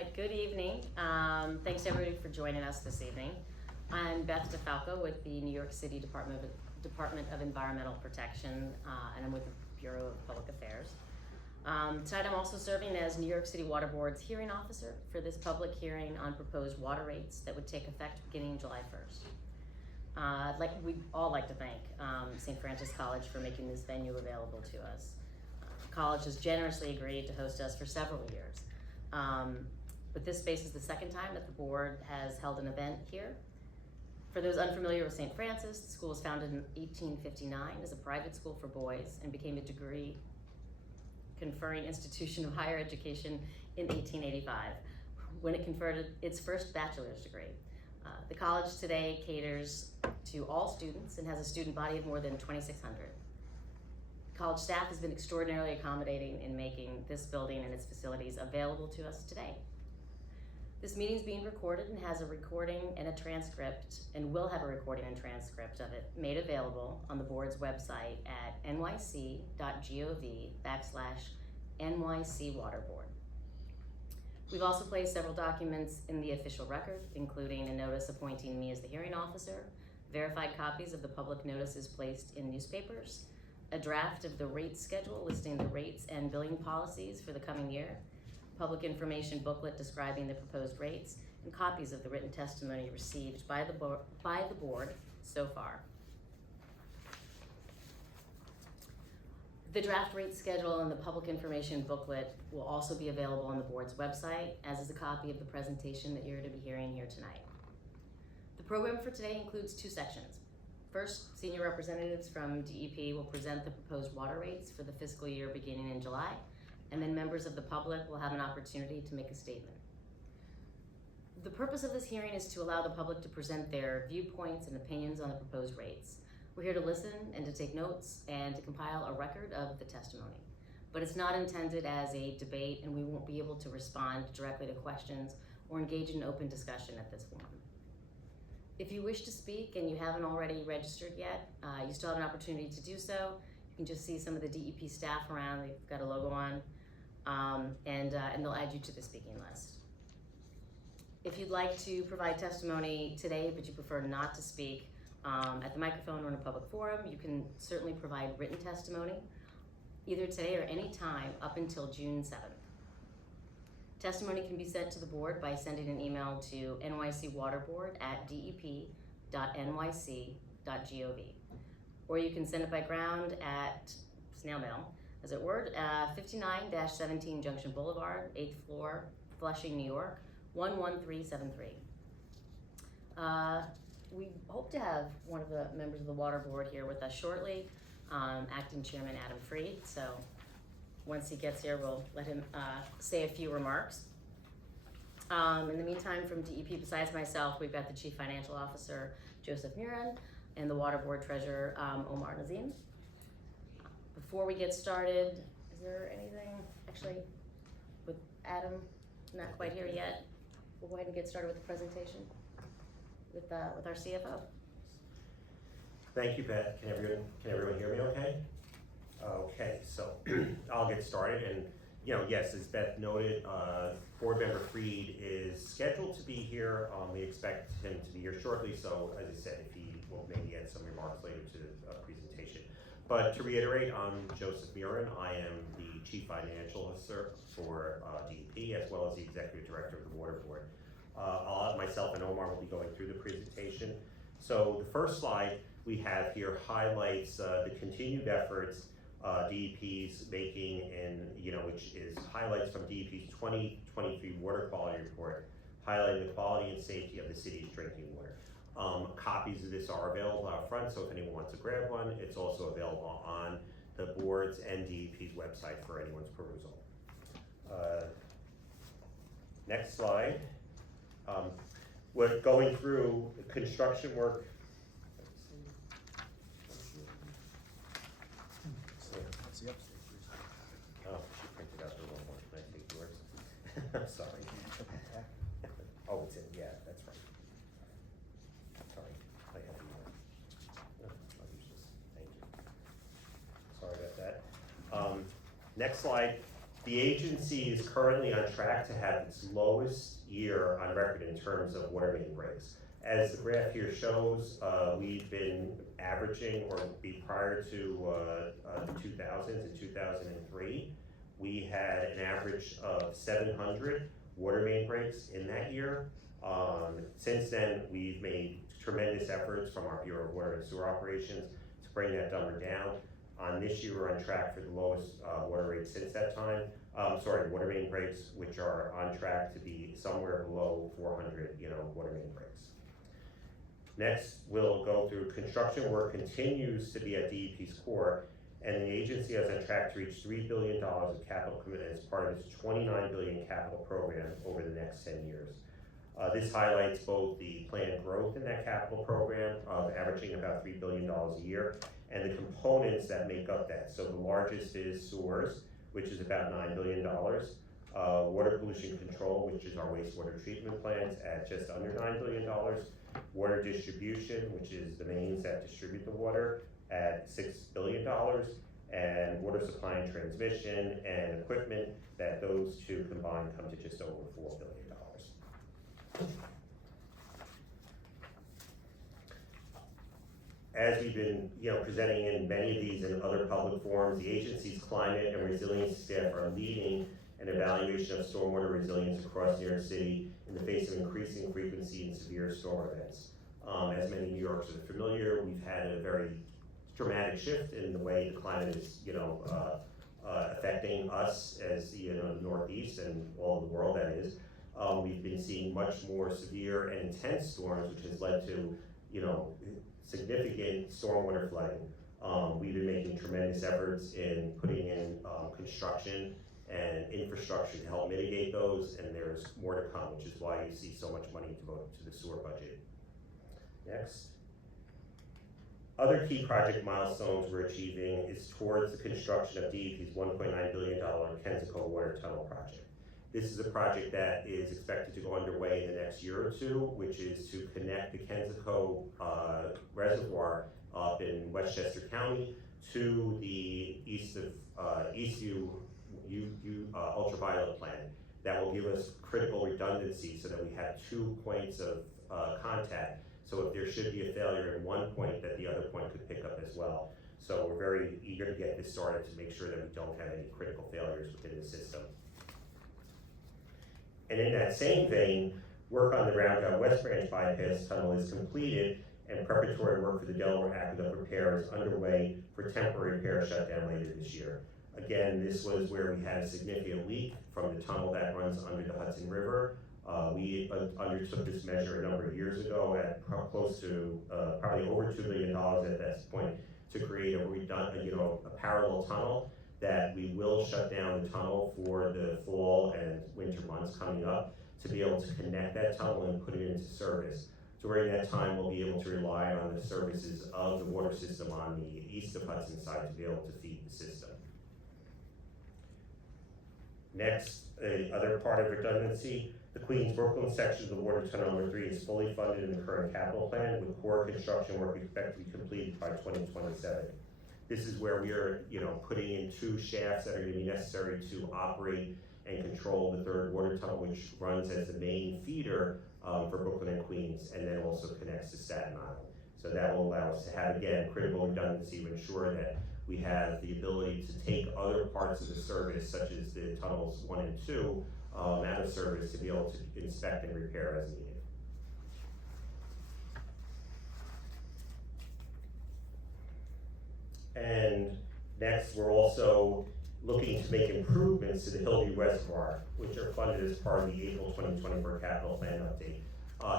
right, good evening. Thanks everybody for joining us this evening. I'm Beth DeFalco with the New York City Department of Environmental Protection, and I'm with the Bureau of Public Affairs. Tonight I'm also serving as New York City Water Board's hearing officer for this public hearing on proposed water rates that would take effect beginning July 1st. We'd all like to thank St. Francis College for making this venue available to us. The college has generously agreed to host us for several years. But this space is the second time that the board has held an event here. For those unfamiliar with St. Francis, the school was founded in 1859 as a private school for boys and became a degree conferring institution of higher education in 1885 when it conferred its first bachelor's degree. The college today caters to all students and has a student body of more than 2,600. College staff has been extraordinarily accommodating in making this building and its facilities available to us today. This meeting is being recorded and has a recording and a transcript, and will have a recording and transcript of it made available on the board's website at nyc.gov/NYC-Waterboard. We've also placed several documents in the official record, including a notice appointing me as the hearing officer, verified copies of the public notices placed in newspapers, a draft of the rate schedule listing the rates and billing policies for the coming year, public information booklet describing the proposed rates, and copies of the written testimony received by the board so far. The draft rate schedule and the public information booklet will also be available on the board's website, as is a copy of the presentation that you're to be hearing here tonight. The program for today includes two sections. First, senior representatives from DEP will present the proposed water rates for the fiscal year beginning in July, and then members of the public will have an opportunity to make a statement. The purpose of this hearing is to allow the public to present their viewpoints and opinions on the proposed rates. We're here to listen and to take notes and to compile a record of the testimony. But it's not intended as a debate, and we won't be able to respond directly to questions or engage in open discussion at this forum. If you wish to speak and you haven't already registered yet, you still have an opportunity to do so. You can just see some of the DEP staff around. They've got a logo on, and they'll add you to the speaking list. If you'd like to provide testimony today, but you prefer not to speak at the microphone or in a public forum, you can certainly provide written testimony, either today or any time up until June 7th. Testimony can be sent to the board by sending an email to nycwaterboard@dep.nyc.gov. Or you can send it by ground at snail mail, as it were, 59-17 Junction Boulevard, 8th floor, Flushing, New York, 11373. We hope to have one of the members of the water board here with us shortly, Acting Chairman Adam Freed. So once he gets here, we'll let him say a few remarks. In the meantime, from DEP, besides myself, we've got the Chief Financial Officer, Joseph Murin, and the Water Board Treasurer, Omar Nazim. Before we get started, is there anything, actually, with Adam not quite here yet, we'll go ahead and get started with the presentation with our CFO. Thank you, Beth. Can everyone hear me okay? Okay, so I'll get started. And yes, as Beth noted, Board Member Freed is scheduled to be here. We expect him to be here shortly. So as I said, if he will maybe add some remarks later to the presentation. But to reiterate, I'm Joseph Murin. I am the Chief Financial Officer for DEP, as well as the Executive Director of the Water Board. Myself and Omar will be going through the presentation. So the first slide we have here highlights the continued efforts DEP's making, and which is highlights from DEP's 2023 Water Quality Report, highlighting the quality and safety of the city's drinking water. Copies of this are available out front, so if anyone wants to grab one, it's also available on the board's and DEP's website for anyone's perusal. Next slide. We're going through construction work. Oh, she printed out the wrong one. Can I take yours? I'm sorry. Oh, it's in. Yeah, that's right. Sorry, I have the one. I'll use this. Thank you. Sorry about that. Next slide. The agency is currently on track to have its lowest year on record in terms of water main breaks. As the graph here shows, we've been averaging, or prior to the 2000s and 2003, we had an average of 700 water main breaks in that year. Since then, we've made tremendous efforts from our Bureau of Water and Sewer Operations to bring that number down. This year, we're on track for the lowest water rate since that time. Water main breaks, which are on track to be somewhere below 400, water main breaks. Next, we'll go through construction work continues to be at DEP's core, and the agency is on track to reach $3 billion of capital commitment as part of its $29 billion capital program over the next 10 years. This highlights both the planned growth in that capital program of averaging about $3 billion a year, and the components that make up that. So the largest is sewers, which is about $9 billion. Water pollution control, which is our wastewater treatment plants, at just under $9 billion. Water distribution, which is the mains that distribute the water, at $6 billion. And water supply and transmission and equipment, that those two combined come to just over $4 billion. As we've been presenting in many of these and other public forums, the agency's climate and resilience staff are leading an evaluation of stormwater resilience across New York City in the face of increasing frequency and severe storm events. As many New Yorkers are familiar, we've had a very dramatic shift in the way the climate is affecting us as the Northeast and all of the world, that is. We've been seeing much more severe and intense storms, which has led to significant stormwater flooding. We've been making tremendous efforts in putting in construction and infrastructure to help mitigate those, and there's more to come, which is why you see so much money devoted to the sewer budget. Next. Other key project milestones we're achieving is towards the construction of DEP's $1.9 billion Kensico Water Tunnel project. This is a project that is expected to go underway in the next year or two, which is to connect the Kensico reservoir up in Westchester County to the Eastview ultraviolet plant. That will give us critical redundancy so that we have 2 points of contact. So if there should be a failure in one point, that the other point could pick up as well. So we're very eager to get this started to make sure that we don't have any critical failures within the system. And in that same vein, work on the Roundout West Branch bypass tunnel is completed, and preparatory work for the Delaware Aqueduct repair is underway for temporary repair shutdown later this year. Again, this was where we had a significant leak from the tunnel that runs under the Hudson River. We undertook this measure a number of years ago at close to probably over $2 billion at this point to create a parallel tunnel that we will shut down the tunnel for the fall and winter months coming up to be able to connect that tunnel and put it into service. During that time, we'll be able to rely on the services of the water system on the east of Hudson side to be able to feed the system. Next, other part of redundancy, the Queens Brooklyn section of the water tunnel number 3 is fully funded in the current capital plan, with core construction work expected to be completed by 2027. This is where we are, putting in 2 shafts that are going to be necessary to operate and control the third water tunnel, which runs as the main feeder for Brooklyn and Queens, and then also connects to Staten Island. So that will allow us to have, again, critical redundancy to ensure that we have the ability to take other parts of the service, such as the tunnels 1 and 2, out of service to be able to inspect and repair as needed. And next, we're also looking to make improvements to the Hillview Reservoir, which are funded as part of the April 2024 capital plan update.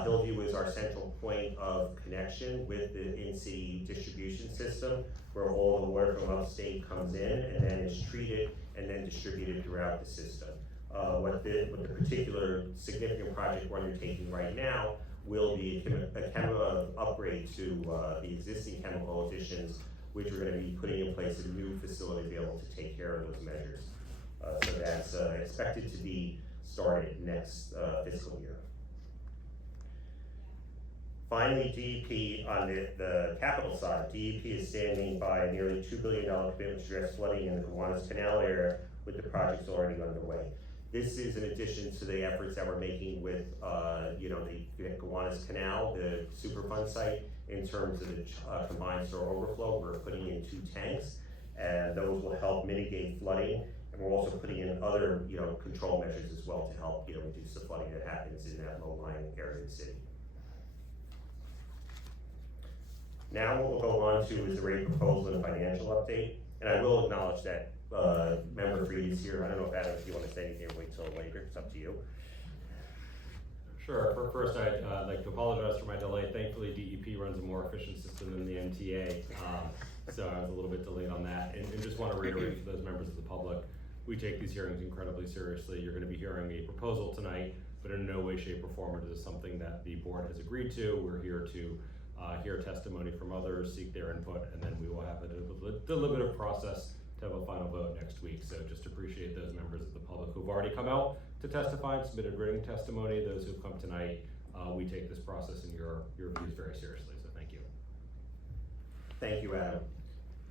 Hillview is our central point of connection with the in-city distribution system, where all the water from upstate comes in and then is treated and then distributed throughout the system. What the particular significant project we're undertaking right now will be a chemical upgrade to the existing chemical additions, which we're going to be putting in place a new facility to be able to take care of those measures. So that's expected to be started next fiscal year. Finally, DEP, on the capital side, DEP is standing by a nearly $2 billion commitment to address flooding in the Gowanus Canal area, with the projects already underway. This is in addition to the efforts that we're making with, the Gowanus Canal, the Superfund site, in terms of the combined sewer overflow. We're putting in 2 tanks, and those will help mitigate flooding. And we're also putting in other, control measures as well to help, reduce the flooding that happens in that low-lying area of the city. Now what we'll go on to is the rate proposal and financial update. And I will acknowledge that Member Freed is here. I don't know if Adam, if you want to say anything or wait till later, it's up to you. Sure. First, I'd like to apologize for my delay. Thankfully, DEP runs a more efficient system than the MTA, so I was a little bit delayed on that. And just want to reiterate for those members of the public, we take these hearings incredibly seriously. You're going to be hearing a proposal tonight, but in no way, shape, or form is this something that the board has agreed to. We're here to hear testimony from others, seek their input, and then we will have a deliberative process to have a final vote next week. So just appreciate those members of the public who've already come out to testify and submitted written testimony. Those who've come tonight, we take this process and your views very seriously, so thank you. Thank you, Adam.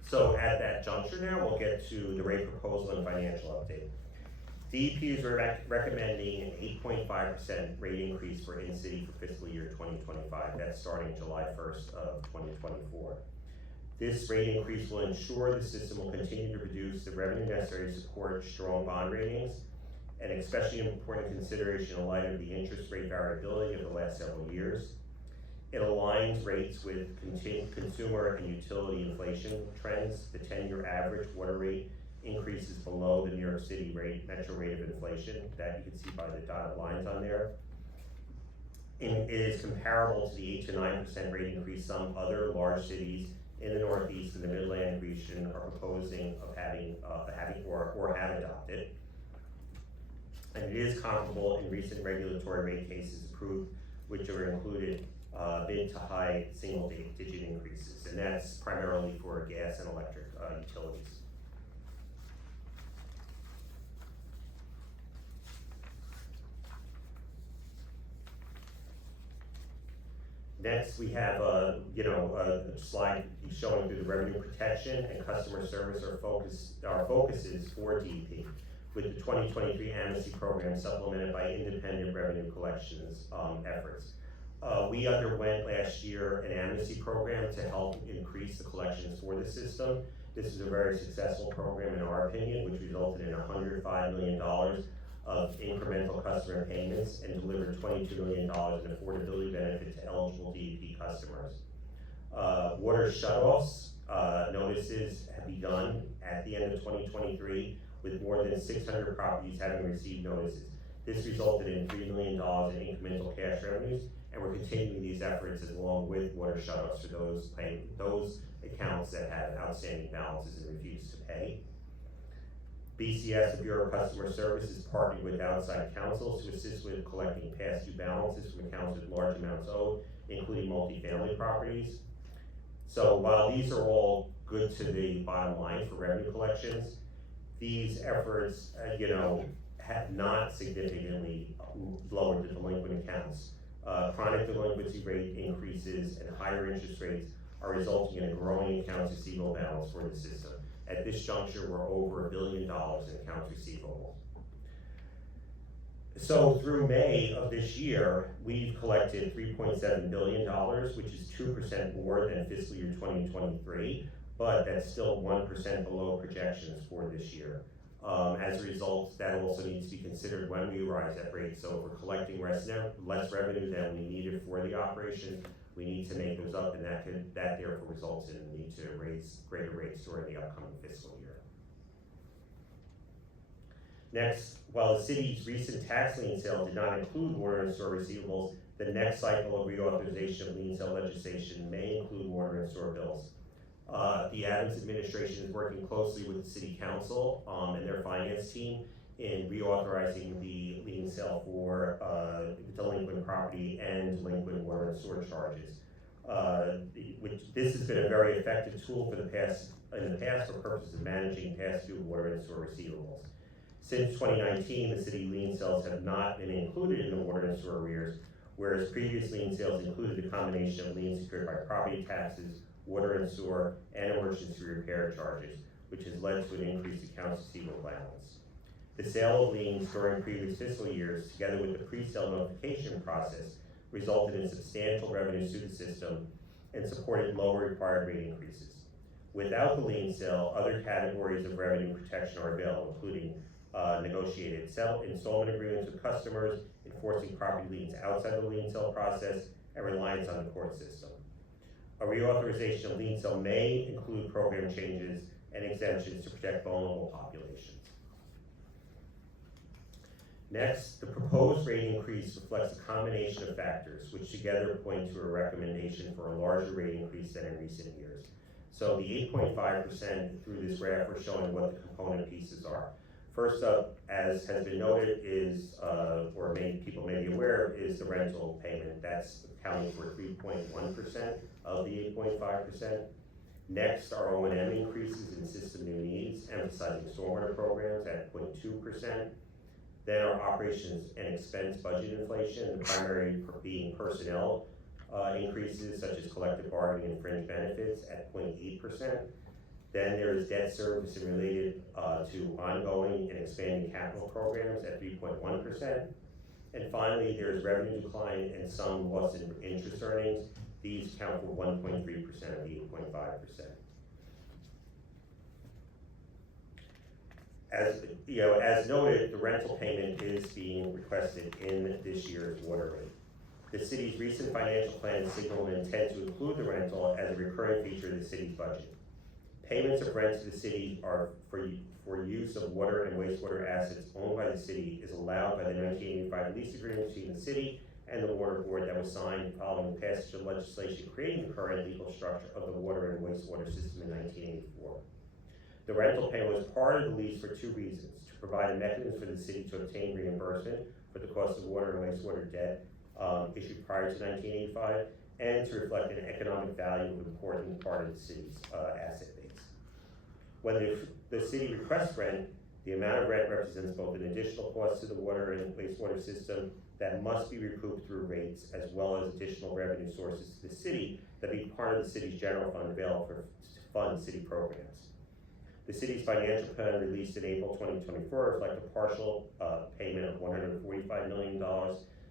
So at that juncture now, we'll get to the rate proposal and financial update. DEP is recommending an 8.5% rate increase for in-city for fiscal year 2025. That's starting July 1st of 2024. This rate increase will ensure the system will continue to produce the revenue necessary to support strong bond ratings, and especially important consideration in light of the interest rate variability of the last several years. It aligns rates with consumer and utility inflation trends. The 10-year average water rate increases below the New York City metro rate of inflation that you can see by the dotted lines on there. And it is comparable to the 8 to 9% rate increase some other large cities in the Northeast and the Mid-Atlantic region are proposing of having or have adopted. And it is comparable in recent regulatory rate cases approved, which are included mid to high single-digit increases, and that's primarily for gas and electric utilities. Next, we have a slide showing through the revenue protection and customer service our focuses for DEP, with the 2023 amnesty program supplemented by independent revenue collections efforts. We underwent last year an amnesty program to help increase the collections for the system. This is a very successful program in our opinion, which resulted in $105 million of incremental customer payments and delivered $22 million in affordability benefit to eligible DEP customers. Water shutoffs notices have begun at the end of 2023, with more than 600 properties having received notices. This resulted in $3 million in incremental cash revenues, and we're continuing these efforts along with water shutoffs for those accounts that have outstanding balances and refuse to pay. BCS, the Bureau of Customer Service, is partnering with outside counsels to assist with collecting past due balances from accounts with large amounts owed, including multifamily properties. So while these are all good to the bottom line for revenue collections, these efforts, have not significantly lowered the delinquent accounts. Chronic delinquency rate increases and higher interest rates are resulting in a growing accounts receivable balance for the system. At this juncture, we're over $1 billion in accounts receivable. So through May of this year, we've collected $3.7 billion, which is 2% more than fiscal year 2023, but that's still 1% below projections for this year. As a result, that also needs to be considered when we rise that rate. So if we're collecting less revenue than we needed for the operation, we need to make those up, and that therefore results in the need to raise greater rates during the upcoming fiscal year. Next, while the city's recent tax lien sale did not include water and sewer receivables, the next cycle of reauthorization of lien sale legislation may include water and sewer bills. The Adams administration is working closely with the City Council and their finance team in reauthorizing the lien sale for delinquent property and delinquent water and sewer charges. This has been a very effective tool in the past for purposes of managing past due water and sewer receivables. Since 2019, the city lien sales have not been included in the water and sewer arrears, whereas previous lien sales included a combination of liens secured by property taxes, water and sewer, and emergency repair charges, which has led to an increased accounts receivable balance. The sale of liens during previous fiscal years, together with the pre-sale notification process, resulted in substantial revenues to the system and supported lower required rate increases. Without the lien sale, other categories of revenue protection are available, including negotiated installment agreements with customers, enforcing property liens outside the lien sale process, and reliance on the court system. A reauthorization of lien sale may include program changes and exemptions to protect vulnerable populations. Next, the proposed rate increase reflects a combination of factors, which together point to a recommendation for a larger rate increase than in recent years. So the 8.5% through this graph, we're showing what the component pieces are. First up, as has been noted, is, or people may be aware, is the rental payment. That's accounting for 3.1% of the 8.5%. Next are O&M increases in system new needs, emphasizing stormwater programs at 0.2%. Then our operations and expense budget inflation, the primary being personnel increases such as collective bargaining and fringe benefits at 0.8%. Then there is debt service and related to ongoing and expanding capital programs at 3.1%. And finally, there is revenue decline and some loss in interest earnings. These account for 1.3% of the 8.5%. As noted, the rental payment is being requested in this year's water rate. The city's recent financial plan signaled an intent to include the rental as a recurring feature of the city's budget. Payments of rent to the city are for use of water and wastewater assets owned by the city is allowed by the 1985 lease agreement between the city and the water board that was signed following the passage of legislation creating the current legal structure of the water and wastewater system in 1984. The rental payment was part of the lease for two reasons: to provide a mechanism for the city to obtain reimbursement for the cost of water and wastewater debt issued prior to 1985, and to reflect an economic value of an important part of the city's asset base. When the city requests rent, the amount of rent represents both an additional cost to the water and wastewater system that must be recouped through rates, as well as additional revenue sources to the city that be part of the city's general fund available to fund city programs. The city's financial plan released in April 2024 reflect a partial payment of $145 million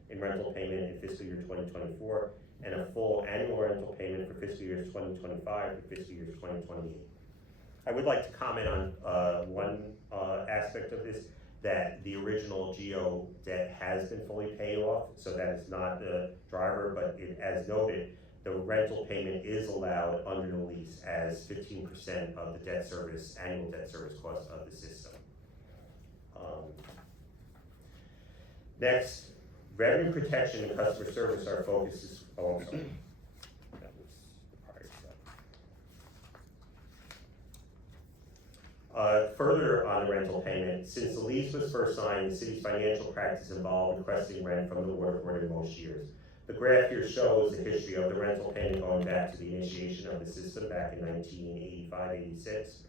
in rental payment in fiscal year 2024, and a full annual rental payment for fiscal years 2025 to fiscal years 2028. I would like to comment on one aspect of this, that the original GEO debt has been fully paid off, so that is not the driver, but as noted, the rental payment is allowed under the lease as 15% of the debt service, annual debt service cost of the system. Next, revenue protection and customer service are focuses. Oh, I'm sorry. That was the prior slide. Further on the rental payment, since the lease was first signed, the city's financial practice involved requesting rent from the water board in most years. The graph here shows the history of the rental payment going back to the initiation of the system back in 1985-86.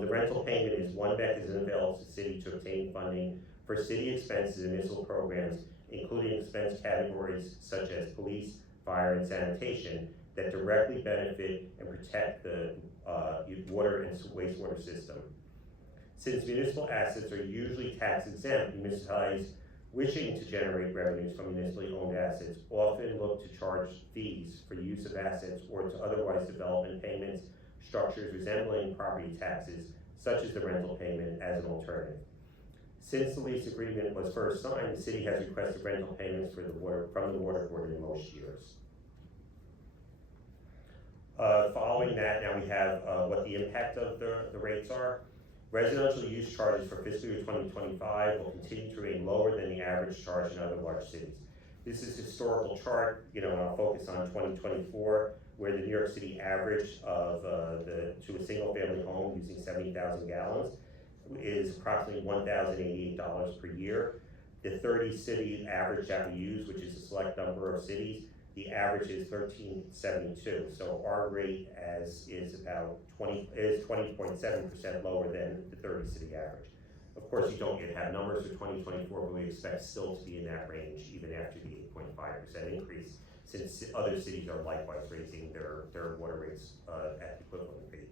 The rental payment is one mechanism available to the city to obtain funding for city expenses and municipal programs, including expense categories such as police, fire, and sanitation that directly benefit and protect the water and wastewater system. Since municipal assets are usually tax exempt, municipalities wishing to generate revenues from municipally owned assets often look to charge fees for use of assets or to otherwise development payments structures resembling property taxes, such as the rental payment, as an alternative. Since the lease agreement was first signed, the city has requested rental payments from the water board in most years. Following that, now we have what the impact of the rates are. Residential use charges for fiscal year 2025 will continue to remain lower than the average charge in other large cities. This is a historical chart, and I'll focus on 2024, where the New York City average of to a single family home using 70,000 gallons is approximately $1,088 per year. The 30 city average that we use, which is a select number of cities, the average is $1,372. So our rate is about 20.7% lower than the 30 city average. Of course, you don't yet have numbers for 2024, but we expect still to be in that range even after the 8.5% increase, since other cities are likewise raising their water rates at the equivalent rate.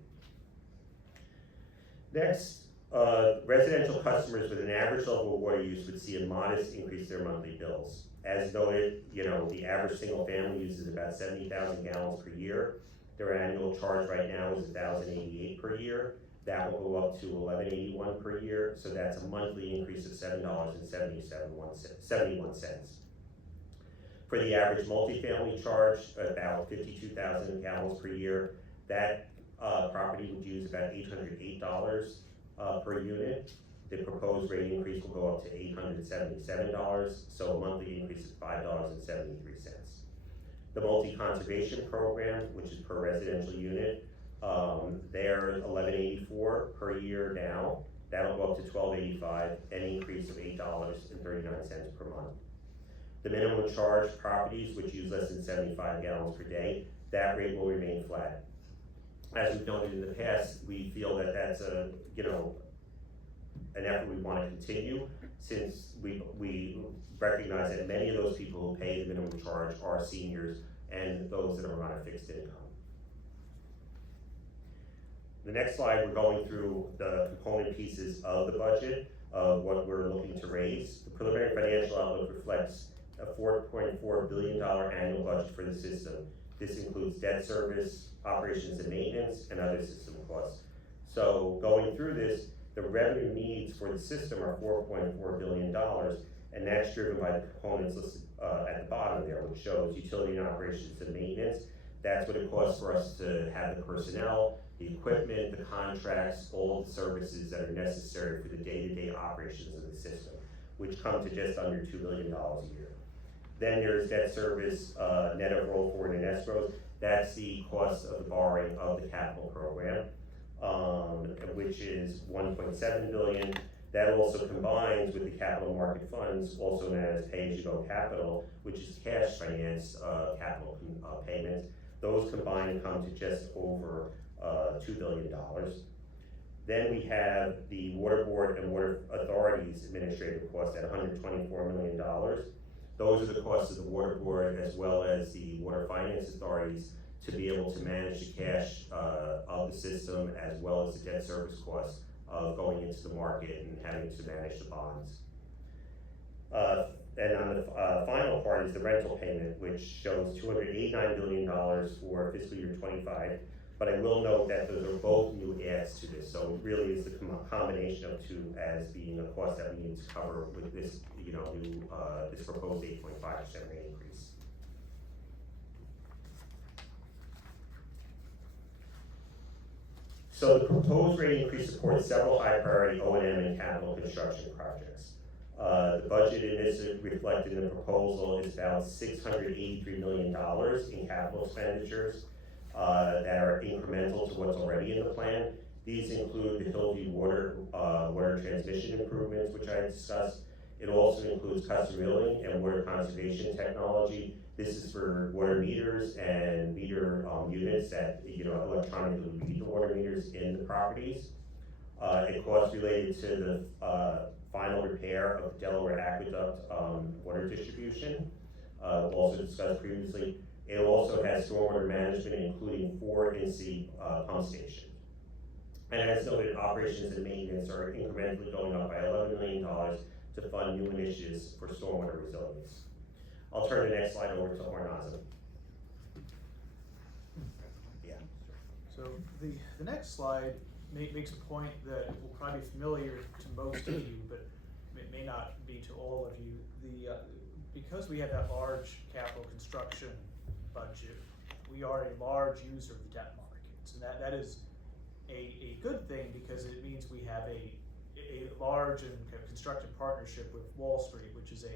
Next, Residential customers with an average level of water use would see a modest increase in their monthly bills. As noted, the average single family uses about 70,000 gallons per year. Their annual charge right now is $1,088 per year. That will go up to $1,181 per year, so that's a monthly increase of $7.71. For the average multifamily charge, about 52,000 gallons per year, that property would use about $808 per unit. The proposed rate increase will go up to $877, so a monthly increase of $5.73. The multi-conservation program, which is per residential unit, they're $1184 per year now. That'll go up to $1285, an increase of $8.39 per month. The minimum charge properties, which use less than 75 gallons per day, that rate will remain flat. As we've noted in the past, we feel that that's an effort we want to continue, since we recognize that many of those people who pay the minimum charge are seniors and those that are on a fixed income. The next slide, we're going through the component pieces of the budget of what we're looking to raise. The preliminary financial outlook reflects a $4.4 billion annual budget for the system. This includes debt service, operations and maintenance, and other system costs. So going through this, the revenue needs for the system are $4.4 billion, and that's driven by the components listed at the bottom there, which shows utility and operations and maintenance. That's what it costs for us to have the personnel, the equipment, the contracts, all of the services that are necessary for the day-to-day operations of the system, which come to just under $2 billion a year. Then there's debt service, net of roll forward and escrows. That's the cost of the borrowing of the capital program, which is $1.7 billion. That also combines with the capital market funds, also known as pay-as-you-go capital, which is cash finance capital payments. Those combined come to just over $2 billion. Then we have the Water Board and Water Authority's administrative costs at $124 million. Those are the costs of the Water Board as well as the Water Finance Authorities to be able to manage the cash of the system, as well as the debt service costs of going into the market and having to manage the bonds. And on the final part is the rental payment, which shows $289 billion for fiscal year 25. But I will note that those are both new adds to this, so it really is the combination of two as being a cost that we need to cover with this, new this proposed 8.5% rate increase. So the proposed rate increase supports several high-priority O&M and capital construction projects. The budget in this reflected in the proposal is about $683 million in capital expenditures that are incremental to what's already in the plan. These include the Hillview water transmission improvements, which I discussed. It also includes custom milling and water conservation technology. This is for water meters and meter units that electronically read the water meters in the properties. It costs related to the final repair of the Delaware Aqueduct water distribution, also discussed previously. It also has stormwater management, including 4 in-sea pump stations. And as noted, operations and maintenance are incrementally going up by $11 million to fund new initiatives for stormwater resilience. I'll turn the next slide over to Arnaza. Yeah. So the next slide makes a point that will probably be familiar to most of you, but it may not be to all of you. Because we have that large capital construction budget, we are a large user of the debt markets, and that is a good thing, because it means we have a large and kind of constructive partnership with Wall Street, which is an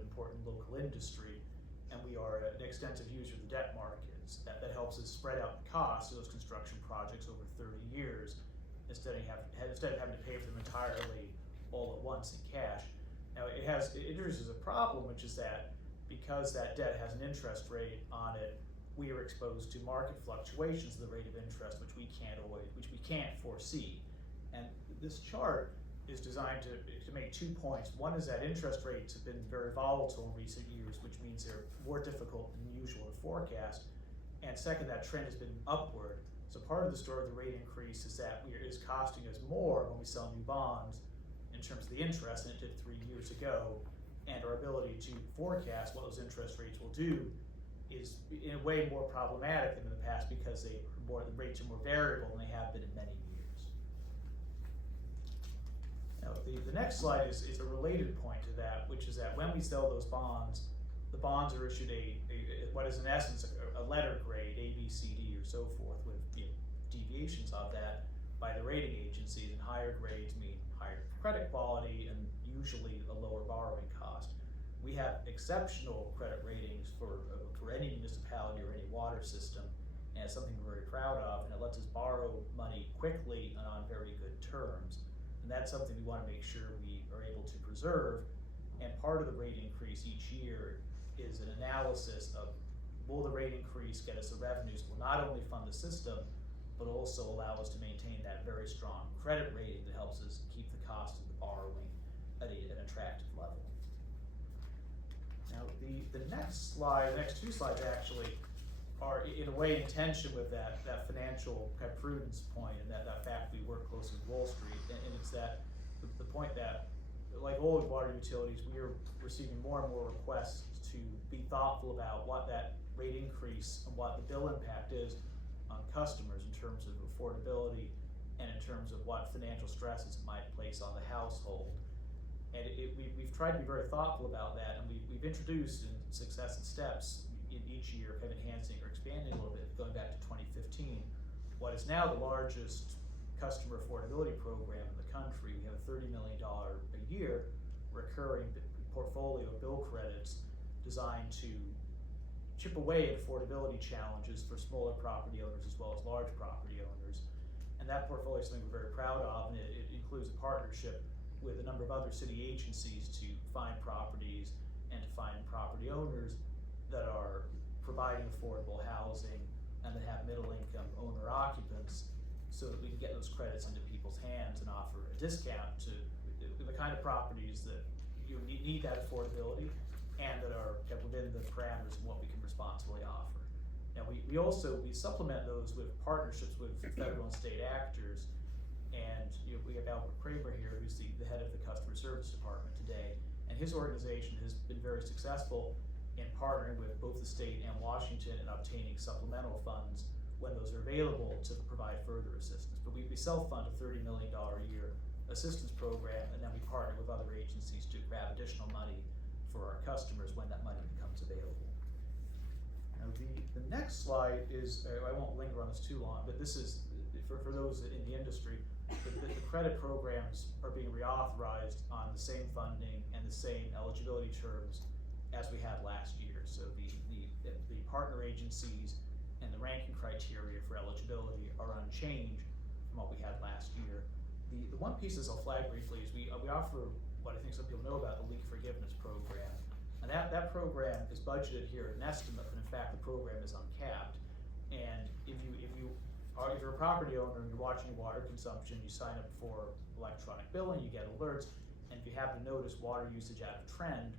important local industry, and we are an extensive user of the debt markets. That helps us spread out the costs of those construction projects over 30 years instead of having to pay for them entirely all at once in cash. Now it introduces a problem, which is that because that debt has an interest rate on it, we are exposed to market fluctuations of the rate of interest, which we can't foresee. And this chart is designed to make 2 points. One is that interest rates have been very volatile in recent years, which means they're more difficult than usual to forecast. And second, that trend has been upward. So part of the story of the rate increase is that it is costing us more when we sell new bonds in terms of the interest than it did 3 years ago. And our ability to forecast what those interest rates will do is in a way more problematic than in the past because the rates are more variable than they have been in many years. Now, the next slide is a related point to that, which is that when we sell those bonds, the bonds are issued what is in essence a letter grade, A, B, C, D, or so forth, with deviations of that by the rating agencies, and higher grades mean higher credit quality and usually a lower borrowing cost. We have exceptional credit ratings for any municipality or any water system, and it's something we're very proud of, and it lets us borrow money quickly and on very good terms. And that's something we want to make sure we are able to preserve. And part of the rate increase each year is an analysis of, will the rate increase get us the revenues that will not only fund the system, but also allow us to maintain that very strong credit rating that helps us keep the cost of the borrowing at an attractive level. Now, the next slide, the next two slides actually are in a way in tension with that financial kind of prudence point, and that fact we work closely with Wall Street, and it's that the point that, like all water utilities, we are receiving more and more requests to be thoughtful about what that rate increase and what the bill impact is on customers in terms of affordability and in terms of what financial stresses it might place on the household. And we've tried to be very thoughtful about that, and we've introduced in successive steps in each year, kind of enhancing or expanding a little bit, going back to 2015, what is now the largest customer affordability program in the country. We have a $30 million a year recurring portfolio of bill credits designed to chip away at affordability challenges for smaller property owners as well as large property owners. And that portfolio is something we're very proud of, and it includes a partnership with a number of other city agencies to find properties and to find property owners that are providing affordable housing and that have middle income owner occupants, so that we can get those credits into people's hands and offer a discount to the kind of properties that you need that affordability and that are within the parameters of what we can responsibly offer. Now we supplement those with partnerships with federal and state actors, and we have Albert Kramer here, who's the head of the customer service department today, and his organization has been very successful in partnering with both the state and Washington and obtaining supplemental funds when those are available to provide further assistance. But we self-fund a $30 million a year assistance program, and then we partner with other agencies to grab additional money for our customers when that money becomes available. Now the next slide is, I won't linger on this too long, but this is, for those in the industry, the credit programs are being reauthorized on the same funding and the same eligibility terms as we had last year. So the partner agencies and the ranking criteria for eligibility are unchanged from what we had last year. The one piece I'll flag briefly is we offer what I think some people know about, the leak forgiveness program. And that program is budgeted here at an estimate, but in fact the program is uncapped. And if you're a property owner and you're watching your water consumption, you sign up for electronic billing, you get alerts, and if you happen to notice water usage out of trend,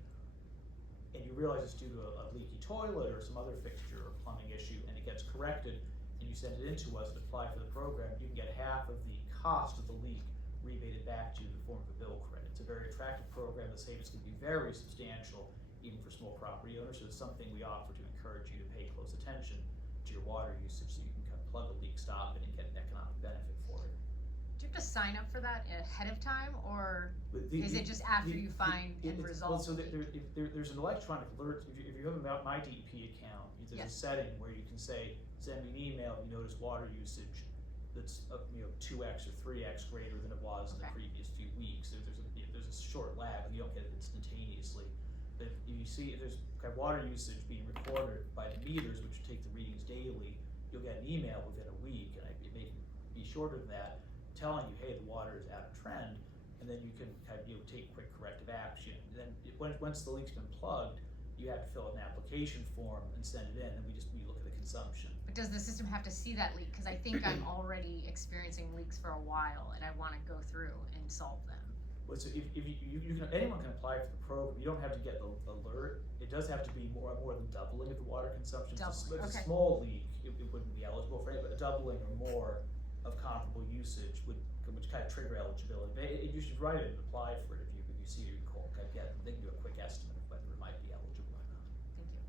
and you realize it's due to a leaky toilet or some other fixture or plumbing issue, and it gets corrected, and you send it in to us and apply for the program, you can get half of the cost of the leak rebated back to you in the form of a bill credit. It's a very attractive program. The savings can be very substantial, even for small property owners, so it's something we offer to encourage you to pay close attention to your water usage so you can kind of plug a leak, stop it, and get an economic benefit for it. Do you have to sign up for that ahead of time, or is it just after you find end results? Well, so there's an electronic alert. If you have a My DEP account, there's a setting where you can say, send me an email if you notice water usage that's 2x or 3x greater than it was in the previous few weeks. There's a short lag, and you don't get it instantaneously. But if you see if there's kind of water usage being recorded by the meters, which take the readings daily, you'll get an email within a week, and it may be shorter than that, telling you, hey, the water is out of trend, and then you can kind of take quick corrective action. And then once the leak's been plugged, you have to fill out an application form and send it in, and we look at the consumption. But does the system have to see that leak? Because I think I'm already experiencing leaks for a while, and I want to go through and solve them. Well, so if anyone can apply for the program. You don't have to get the alert. It does have to be more than doubling of the water consumption. It's a small leak. it wouldn't be eligible for it, but a doubling or more of comparable usage would kind of trigger eligibility. But you should write it and apply for it if you see your call. They can do a quick estimate of whether it might be eligible or not. Thank you.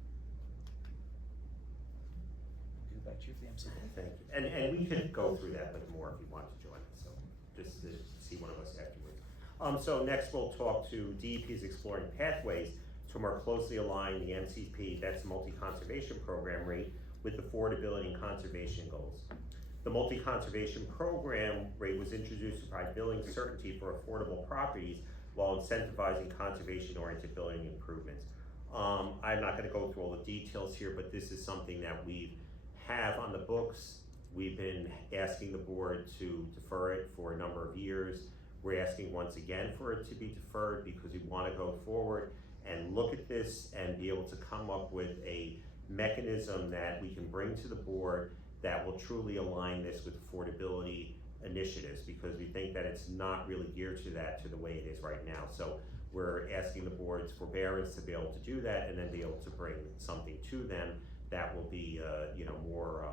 Give it back to you for the MCB. Thank you. And we could go through that with more if you want to join us, so just to see one of us afterwards. So next we'll talk to DEP's Exploring Pathways to more closely align the MCP, that's Multi-Conservation Program rate, with affordability and conservation goals. The Multi-Conservation Program rate was introduced to provide billing certainty for affordable properties while incentivizing conservation-oriented building improvements. I'm not gonna go through all the details here, but this is something that we have on the books. We've been asking the board to defer it for a number of years. We're asking once again for it to be deferred because we wanna go forward and look at this and be able to come up with a mechanism that we can bring to the board that will truly align this with affordability initiatives, because we think that it's not really geared to that, to the way it is right now. So we're asking the board's forbearance to be able to do that and then be able to bring something to them that will be more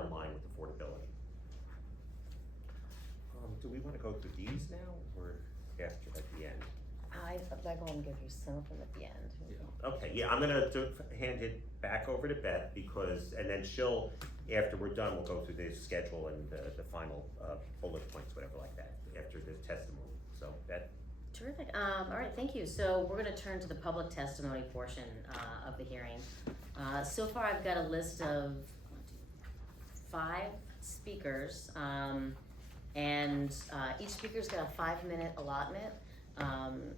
in line with affordability. Do we want to go through these now or after at the end? I'd like to give you some of them at the end. Okay, yeah, I'm gonna hand it back over to Beth and then she'll, after we're done, we'll go through the schedule and the final bullet points, whatever like that, after the testimony. So Beth? Terrific. All right, thank you. So we're going to turn to the public testimony portion of the hearing. So far, I've got a list of 5 speakers, and each speaker's got a 5-minute allotment.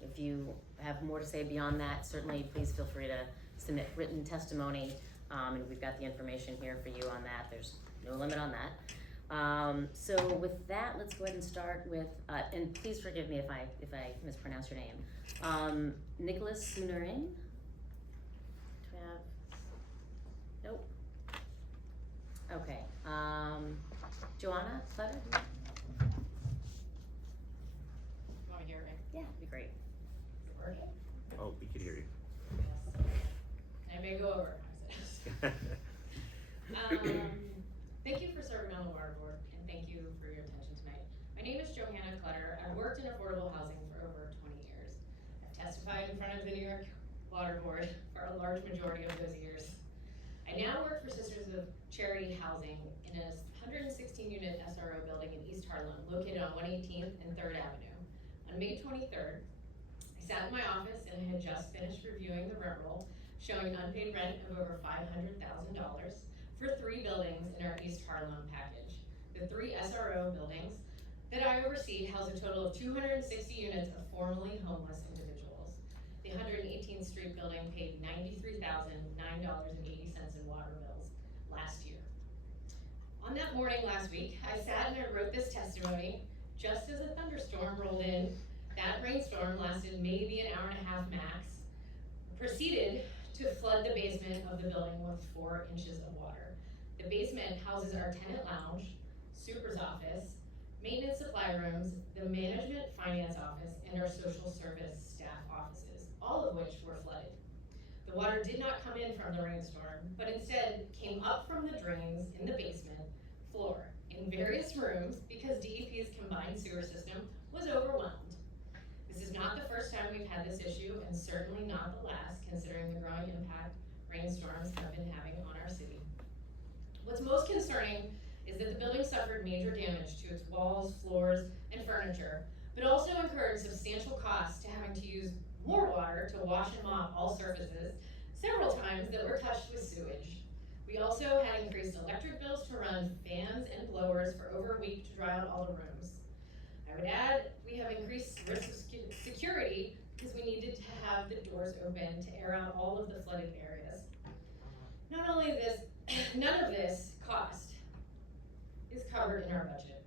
If you have more to say beyond that, certainly please feel free to submit written testimony, and we've got the information here for you on that. There's no limit on that. So with that, let's go ahead and start with, and please forgive me if I mispronounce your name. Nicholas Sunerin. Do we have? Nope. Okay. Joanna Clutter? You want to hear it? Yeah, that'd be great. Is it working? Oh, we could hear you. Yes. I may go over. Thank you for serving on the water board, and thank you for your attention tonight. My name is Johanna Clutter. I've worked in affordable housing for over 20 years. I've testified in front of the New York Water Board for a large majority of those years. I now work for Sisters of Charity Housing in a 116-unit SRO building in East Harlem, located on 118th and 3rd Avenue. On May 23rd, I sat in my office and I had just finished reviewing the rent roll, showing unpaid rent of over $500,000 for 3 buildings in our East Harlem package. The 3 SRO buildings that I oversee house a total of 260 units of formerly homeless individuals. The 118th Street building paid $93,009.80 in water bills last year. On that morning last week, I sat and I wrote this testimony just as a thunderstorm rolled in. That rainstorm lasted maybe an hour and a half max, proceeded to flood the basement of the building with 4 inches of water. The basement houses our tenant lounge, super's office, maintenance supply rooms, the management finance office, and our social service staff offices, all of which were flooded. The water did not come in from the rainstorm, but instead came up from the drains in the basement floor in various rooms because DEP's combined sewer system was overwhelmed. This is not the first time we've had this issue, and certainly not the last, considering the growing impact rainstorms have been having on our city. What's most concerning is that the building suffered major damage to its walls, floors, and furniture, but also incurred substantial costs to having to use more water to wash and mop all surfaces, several times that were touched with sewage. We also had increased electric bills to run fans and blowers for over a week to dry out all the rooms. I would add, we have increased risk of security because we needed to have the doors open to air out all of the flooded areas. Not only this, none of this cost is covered in our budget.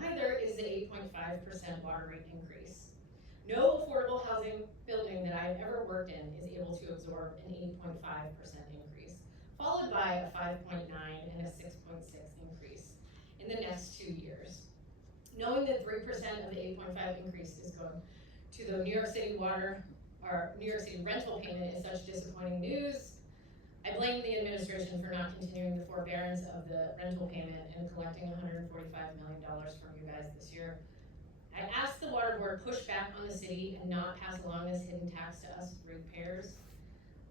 Neither is the 8.5% water rate increase. No affordable housing building that I've ever worked in is able to absorb an 8.5% increase, followed by a 5.9 and a 6.6 increase in the next 2 years. Knowing that 3% of the 8.5 increase is going to the New York City water, or New York City rental payment is such disappointing news. I blame blame the administration for not continuing the forbearance of the rental payment and collecting $145 million from you guys this year. I asked the water board push back on the city and not pass along this hidden tax to us ratepayers.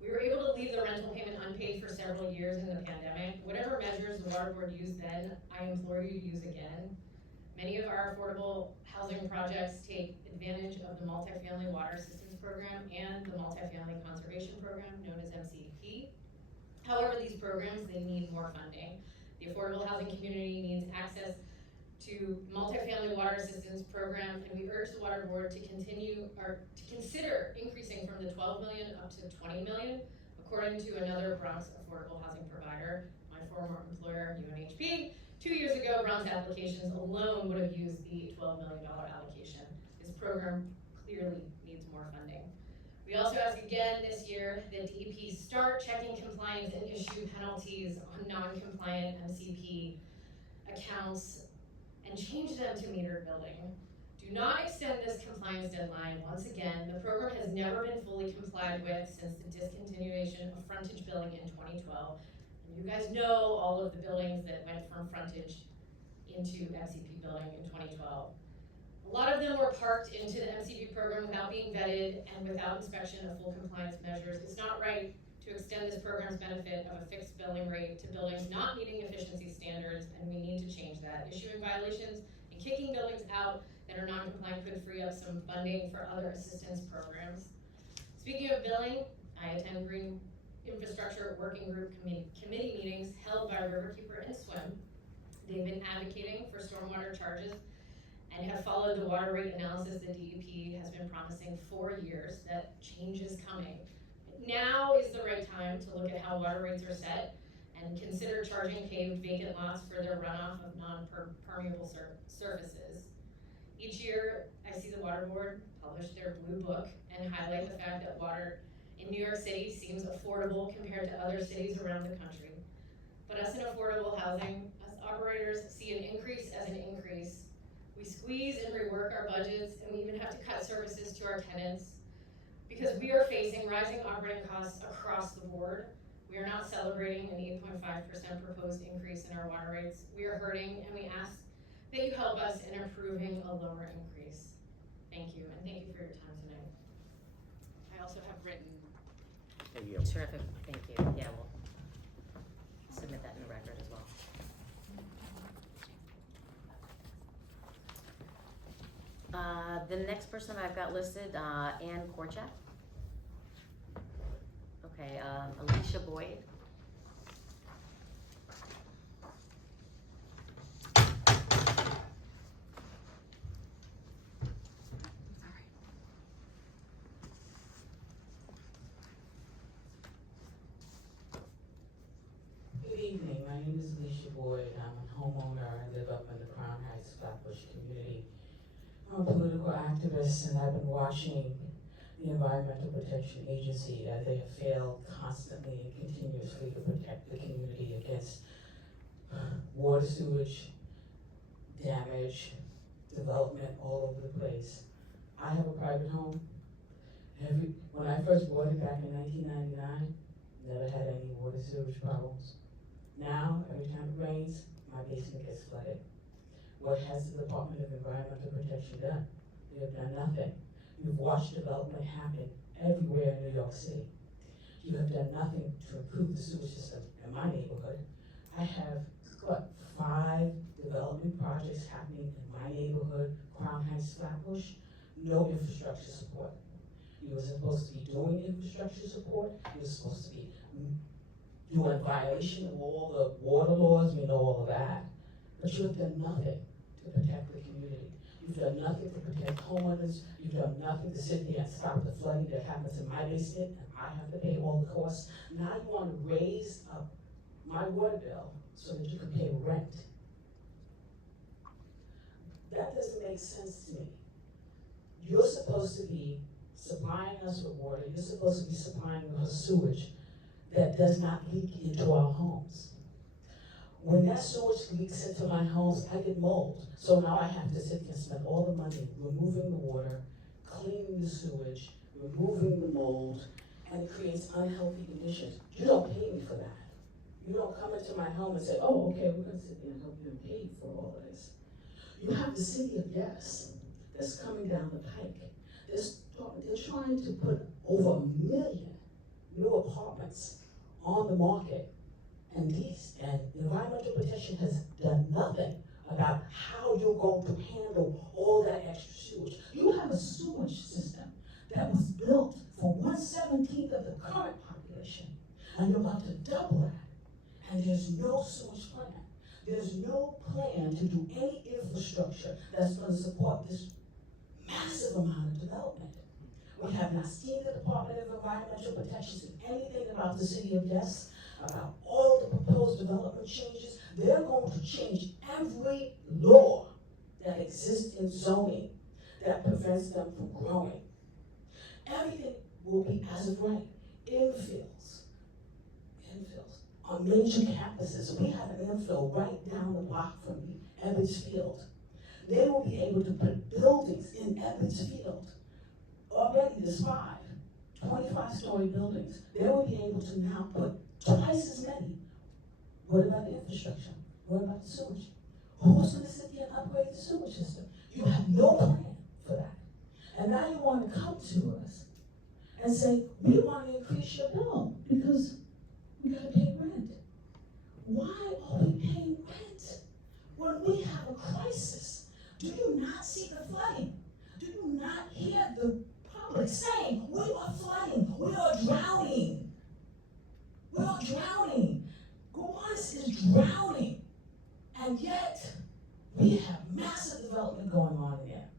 We were able to leave the rental payment unpaid for several years in the pandemic. Whatever measures the water board used then, I implore you to use again. Many of our affordable housing projects take advantage of the multifamily water assistance program and the multifamily conservation program known as MCP. However, these programs, they need more funding. The affordable housing community needs access to multifamily water assistance program, and we urge the water board to consider increasing from the 12 million up to 20 million, according to another Bronx affordable housing provider, my former employer, UNHB. 2 years ago, Bronx applications alone would have used the $12 million allocation. This program clearly needs more funding. We also ask again this year that DEP start checking compliance and issue penalties on non-compliant MCP accounts and change them to metered billing. Do not extend this compliance deadline. Once again, the program has never been fully complied with since the discontinuation of frontage billing in 2012. And you guys know all of the billings that went from frontage into MCP billing in 2012. A lot of them were parked into the MCP program without being vetted and without inspection of full compliance measures. It's not right to extend this program's benefit of a fixed billing rate to buildings not meeting efficiency standards, and we need to change that. Issuing violations and kicking buildings out that are non-compliant could free up some funding for other assistance programs. Speaking of billing, I attend Green Infrastructure Working Group committee meetings held by Riverkeeper and Swim. They've been advocating for stormwater charges and have followed the water rate analysis that DEP has been promising for years that change is coming. Now is the right time to look at how water rates are set and consider charging paved vacant lots for their runoff of non-permeable surfaces. Each year, I see the water board publish their blue book and highlight the fact that water in New York City seems affordable compared to other cities around the country. But us in affordable housing, us operators see an increase as an increase. We squeeze and rework our budgets, and we even have to cut services to our tenants because we are facing rising operating costs across the board. We are not celebrating an 8.5% proposed increase in our water rates. We are hurting, and we ask that you help us in approving a lower increase. Thank you, and thank you for your time tonight. I also have written. Thank you. Terrific, thank you. Yeah, we'll submit that in the record as well. The next person I've got listed, Ann Korchak. Okay, Alicia Boyd. Good evening, my name is Alicia Boyd. I'm a homeowner. I live up in the Crown Heights Flatbush community. I'm a political activist, and I've been watching the Environmental Protection Agency as they have failed constantly and continuously to protect the community against water sewage, damage, development all over the place. I have a private home. When I first bought it back in 1999, never had any water sewage problems. Now, every time it rains, my basement gets flooded. What has the Department of Environmental Protection done? They have done nothing. You've watched development happen everywhere in New York City. You have done nothing to improve the sewage system in my neighborhood. I have, 5 development projects happening in my neighborhood, Crown Heights, Flatbush, no infrastructure support. You were supposed to be doing infrastructure support. You were supposed to be doing violation of all the water laws, we know all of that. But you have done nothing to protect the community. You've done nothing to protect homeowners. You've done nothing to sit there and stop the flooding that happens in my basement, and I have to pay all the costs. Now you want to raise up my water bill so that you can pay rent. That doesn't make sense to me. You're supposed to be supplying us with water. You're supposed to be supplying us with sewage that does not leak into our homes. When that sewage leaks into my homes, I get mold. So now I have to sit and spend all the money removing the water, cleaning the sewage, removing the mold, and it creates unhealthy conditions. You don't pay me for that. You don't come into my home and say, oh, okay, we're gonna sit there and help you and pay for all of this. You have the city of Yes that's coming down the pike. They're trying to put over 1 million new apartments on the market. And environmental protection has done nothing about how you're going to handle all that extra sewage. You have a sewage system that was built for 1/17 of the current population, and you're about to double that. And there's no sewage plan. There's no plan to do any infrastructure that's going to support this massive amount of development. We have not seen the Department of Environmental Protection say anything about the city of Yes, about all the proposed development changes. They're going to change every law that exists in zoning that prevents them from growing. Everything will be as of right. Infills. On major campuses, we have an infill right down the block from Ebbets Field. They will be able to put buildings in Ebbets Field. Already there's 25-story buildings. They will be able to now put twice as many. What about the infrastructure? What about the sewage? Who's going to sit there and upgrade the sewage system? You have no plan for that. And now you want to come to us and say, we want to increase your bill because we got to pay rent. Why are we paying rent when we have a crisis? Do you not see the flooding? Do you not hear the public saying, we are flooding, we are drowning? We are drowning. Gowanus is drowning. And yet, we have massive development going on there.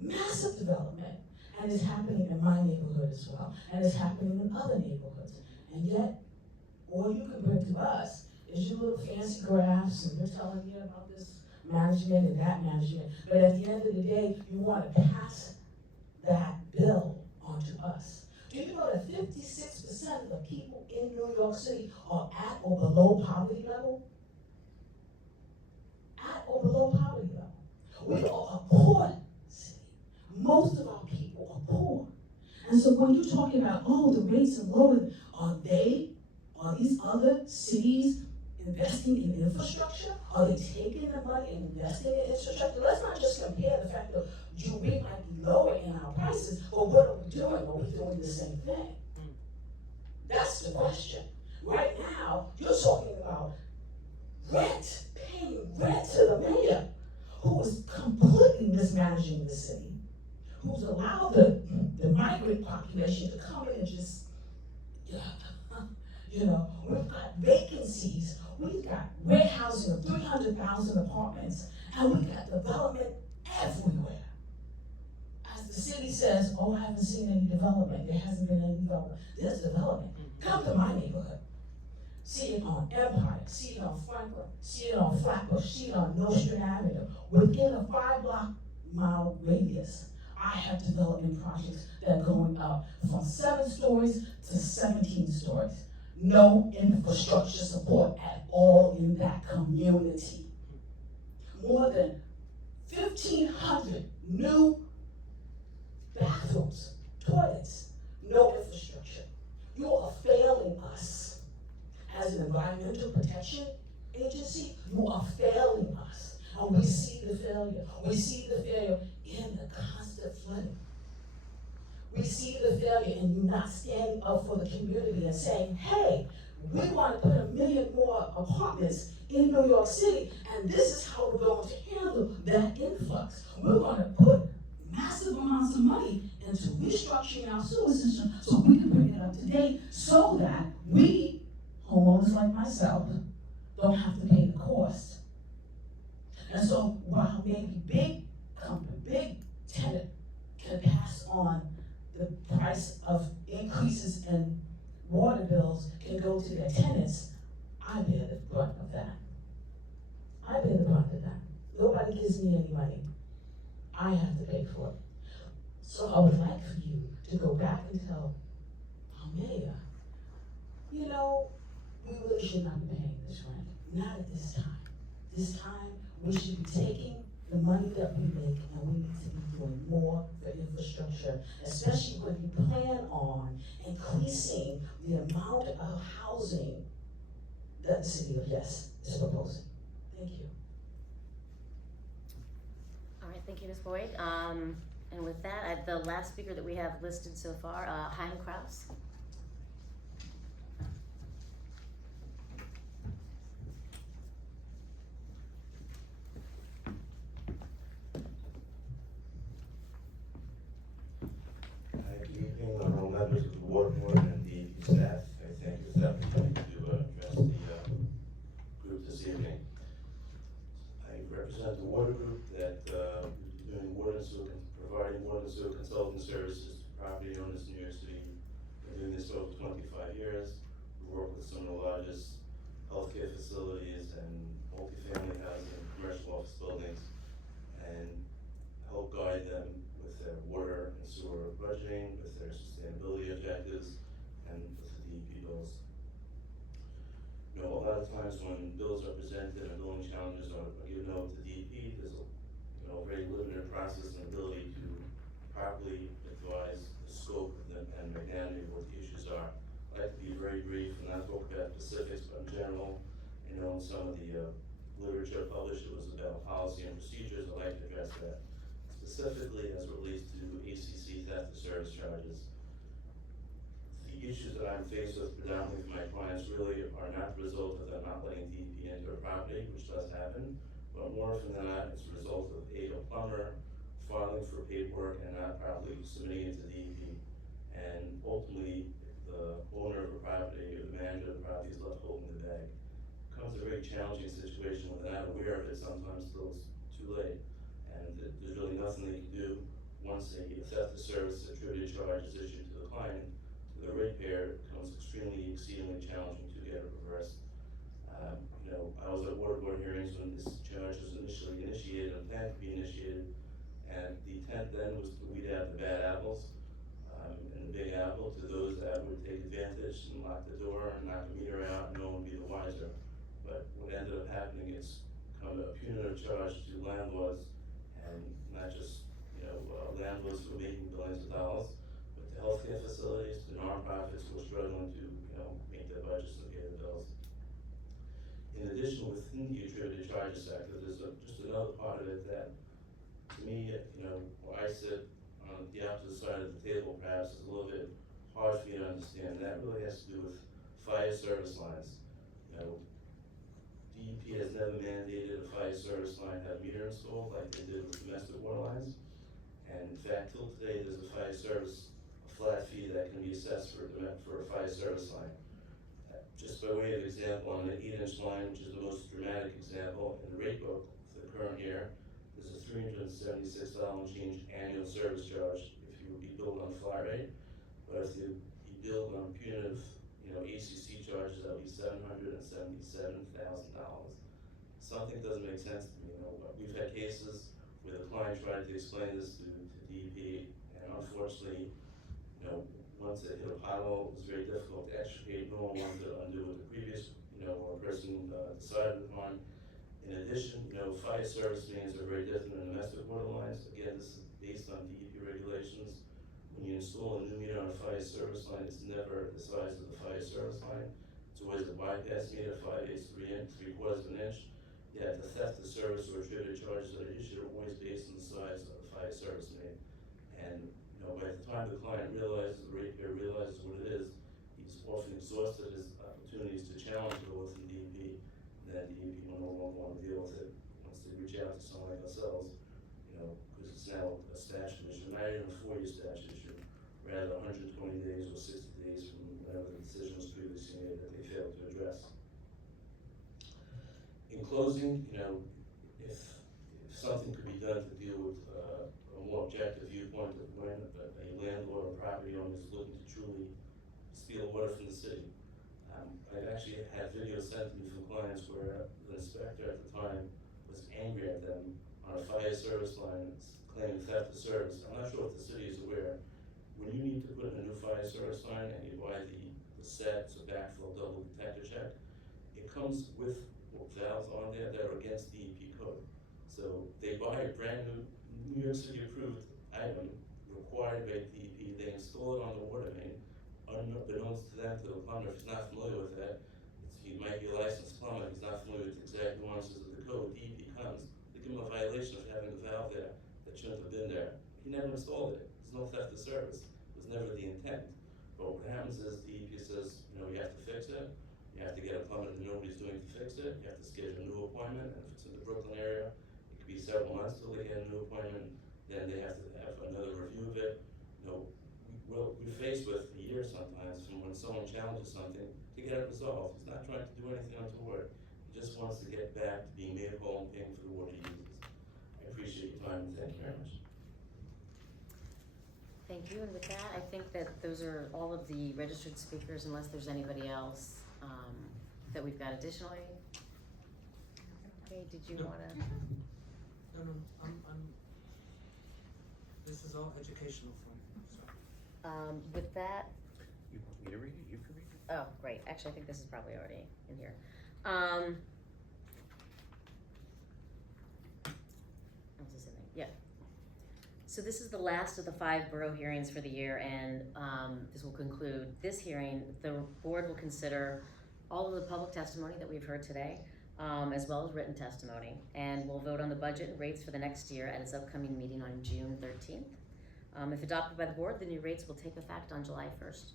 Massive development. And it's happening in my neighborhood as well. And it's happening in other neighborhoods. And yet, all you can bring to us is your little fancy graphs, and you're telling me about this management and that management. But at the end of the day, you want to pass that bill onto us. Do you know that 56% of the people in New York City are at or below poverty level? At or below poverty level. We are a poor city. Most of our people are poor. And so when you're talking about, oh, the rates are lower, are these other cities investing in infrastructure? Are they taking the money and investing in infrastructure? Let's not just compare the fact that we might be lower in our prices, but what are we doing? Are we doing the same thing? That's the question. Right now, you're talking about rent, paying rent to the mayor, who is completely mismanaging the city, who's allowed the migrant population to come in and just, we've got vacancies, we've got warehousing of 300,000 apartments, and we've got development everywhere. As the city says, oh, I haven't seen any development, there hasn't been any development. There's development. Come to my neighborhood. See it on Empire, see it on Franklin, see it on Flatbush, see it on Nostrand Avenue. Within a 5-block-mile radius, I have development projects that are going up from 7 stories to 17 stories. No infrastructure support at all in that community. More than 1,500 new bathrooms, toilets, no infrastructure. You are failing us. As an environmental protection agency, you are failing us. And we see the failure. We see the failure in the constant flooding. We see the failure in you not standing up for the community and saying, hey, we want to put 1 million more apartments in New York City, and this is how we're going to handle that influx. We're going to put massive amounts of money into restructuring our sewer system so we can bring it up to date so that we, homeowners like myself, don't have to pay the cost. And so while maybe big tenant can pass on the price of increases in water bills can go to their tenants, I bear the brunt of that. I bear the brunt of that. Nobody gives me any money. I have to pay for it. So I would like for you to go back and tell our mayor, we really should not be paying this rent. Not at this time. This time, we should be taking the money that we make and we need to be doing more for infrastructure, especially when you plan on increasing the amount of housing that the city of Yes is proposing. Thank you. All right, thank you, Ms. Boyd. And with that, the last speaker that we have listed so far, Hein Kraus. Good evening, honorable members of the board and the staff. I thank you for the opportunity to address the group this evening. I represent the water group that is doing providing water and sewer consulting services to property owners in New York City. We're doing this for over 25 years. We work with some of the largest healthcare facilities and multifamily housing and commercial office buildings and help guide them with their water and sewer budgeting, with their sustainability objectives, and with the DEP bills. You know, a lot of times when bills are presented and billing challenges are given over to DEP, there's a very limited process and ability to properly advise the scope of them and magnanimity of what the issues are. I'd like to be very brief and not talk about specifics, but in general, in some of the literature published, it was about policy and procedures. I'd like to address that. Specifically as it relates to ACC theft of service charges. The issues that I'm faced with predominantly for my clients really are not the result of them not letting DEP into a property, which does happen, but more often than not, it's a result of a plumber filing for paperwork and not properly submitting it to DEP. And ultimately, the owner of a property or the manager of the property is left holding the bag. It becomes a very challenging situation when they're not aware of it sometimes until it's too late. And there's really nothing they can do once a theft of service attributed charge is issued to the client, to the ratepayer. It becomes exceedingly challenging to get it reversed. I was at water board hearings when this charge was initially initiated and planned to be initiated, and the intent then was to weed out the bad apples and the big apple to those that would take advantage and lock the door and knock the meter out, and no one would be the wiser. But what ended up happening is become a punitive charge to landlords. And not just, landlords who are making billions of dollars, but the healthcare facilities, the nonprofits who are struggling to, make their budgets and pay their bills. In addition, within the attributed charges sector, there's just another part of it that, to me, where I sit on the opposite side of the table, perhaps is a little bit hard for me to understand. That really has to do with fire service lines. DEP has never mandated a fire service line have meter installed like they did with domestic water lines. And in fact, till today, there's a fire service, a flat fee that can be assessed for a fire service line. Just by way of example, on an 8-inch line, which is the most dramatic example in the rate book for the current year, there's a $376 and change annual service charge if you would be billed on flat rate. But if you be billed on punitive ACC charges, that would be $777,000. Something doesn't make sense to me. We've had cases where the client tried to explain this to DEP, and unfortunately, once it hit a pothole, it was very difficult to extricate. No one wanted to undo what the previous, person decided upon. In addition, fire service mains are very different than domestic water lines. Again, this is based on DEP regulations. When you install a new meter on a fire service line, it's never the size of the fire service line. It's always a bypass meter, 5/8, 3/4 of an inch. Yet the theft of service or attributed charges that are issued are always based on the size of the fire service main. And by the time the client realizes, the ratepayer realizes what it is, he's often exhausted his opportunities to challenge the law from DEP. And then DEP will no longer want to deal with it once they reach out to someone like ourselves, because it's now a statute issue, not even a 4-year statute issue, rather 120 days or 60 days from whenever the decision was previously made that they failed to address. In closing, if something could be done to deal with a more objective viewpoint of when a landlord or property owner is looking to truly steal water from the city. I've actually had videos sent to me from clients where the inspector at the time was angry at them on a fire service line claiming theft of service. I'm not sure if the city is aware. When you need to put in a new fire service line and you buy the sets or backfill double detector check, it comes with valves on there that are against DEP code. So they buy a brand new New York City approved item required by DEP, they install it on the water main, unbeknownst to them, to the plumber. If he's not familiar with that, he might be a licensed installed it. There's no theft of service. It was never the intent. But what happens is DEP says, you know, you have to fix it. You have to get a plumber that nobody's doing to fix it. You have to schedule a new appointment. And if it's in the Brooklyn area, it could be several months till they get a new appointment. Then they have to have another review of it. You know, we're faced with a year sometimes from when someone challenges something to get it resolved. He's not trying to do anything untoward. He just wants to get back to being made whole and paying for the water he uses. I appreciate your time and thank you very much. Thank you, and with that, I think that those are all of the registered speakers, unless there's anybody else, that we've got additionally. Okay, did you wanna? No, this is all educational for me, so. With that, You want me to read it? You can read it. oh, great, actually, I think this is probably already in here. What's this in there? Yeah. So this is the last of the 5 borough hearings for the year, and this will conclude this hearing. The board will consider all of the public testimony that we've heard today, as well as written testimony, and we'll vote on the budget and rates for the next year at its upcoming meeting on June 13th. If adopted by the board, the new rates will take effect on July 1st.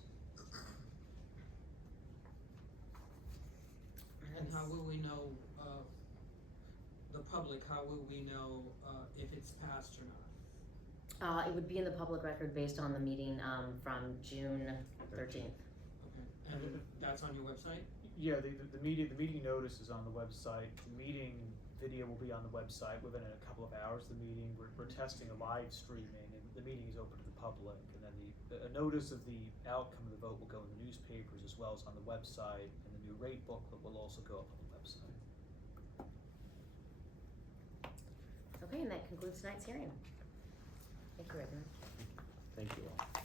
And how will we know, the public, how will we know, if it's passed or not? It would be in the public record based on the meeting from June 13th. Okay, and that's on your website? Yeah, the meeting notice is on the website. The meeting video will be on the website within a couple of hours of the meeting. We're testing a live streaming, and the meeting is open to the public. And then a notice of the outcome of the vote will go in the newspapers as well as on the website, and the new rate booklet will also go up on the website. Okay, and that concludes tonight's hearing. Thank you, everyone. Thank you all.